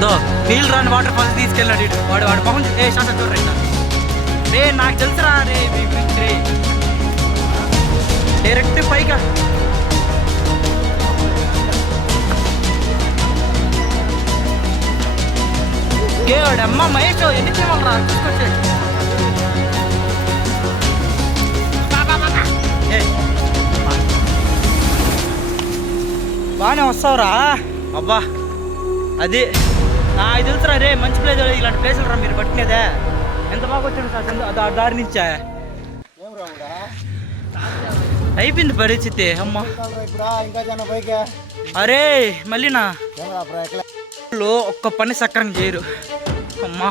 దో నీళ్ళు రాని water falls తీసుకెళ్ళాడు ఇటు వాడు వాడు మొహం ఏ శాతం చూడరా రే నాకు తెలుసురా రే మీ గురించి రే డైరెక్ట్ పైగా వాడు అమ్మ మహేష్ ఎన్ని చేయమరా తీసుకొచ్చే బాగానే వస్తావురా అబ్బా అది నాకు తెలుసురా రే మంచి ప్లేస్ ఇలాంటి ప్లేసులు రా మీరు పట్టినదే ఎంత బాగా వచ్చాడు సార్ దారి నుంచా అయిపోయింది పరిస్థితి అమ్మ అరే మళ్ళీ నా ఒక్క పని సక్రంగా చేయరు అమ్మా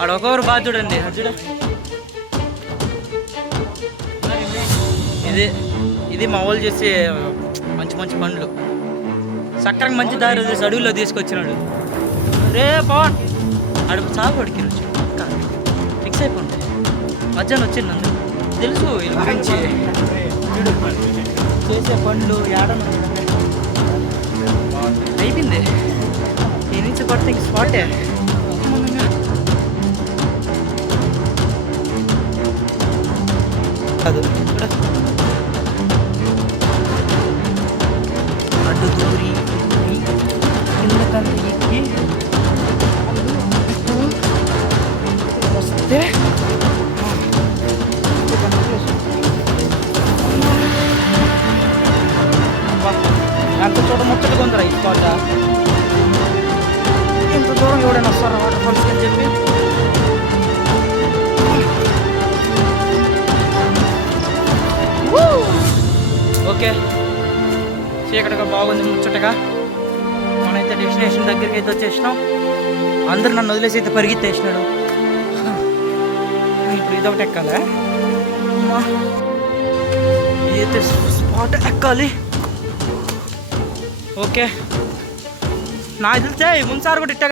ఆడ ఒకరు బాగా చూడండి చూడ ఇది మా వాళ్ళు చేసే మంచి మంచి పనులు సక్రంగా మంచి దారి వదిలేసి అడవిలో తీసుకొచ్చినాడు రే పవన్ అడుగు చాపడికి ఫిక్స్ అయిపోండి మధ్యాహ్నం వచ్చింది అందరూ తెలుసు వీళ్ళ గురించి చూడు చేసే పనులు ఏడన అయిపోయింది ఈ నుంచి పడితే ఇంక స్పాటే కాదు అడ్డు దూరి కిందకంత ఎక్కి వస్తే ఎంత చూడ ముచ్చటగా ఉందిరా ఈ స్పాట్ ఇంత దూరం ఎవడైనా వస్తారా వాటర్ ఫాల్స్ అని చెప్పి ఓకే చీకటిగా బాగుంది ముచ్చటగా మనమైతే డెస్టినేషన్ దగ్గరికి అయితే వచ్చేసినాం అందరు నన్ను వదిలేసి అయితే పరిగెత్తేసినాడు ఇప్పుడు ఇదొకటి ఎక్కాలి ఇదైతే స్పాట్ ఎక్కాలి ఓకే నాకు తెలిసే ముందుసారి కూడా ఇట్ట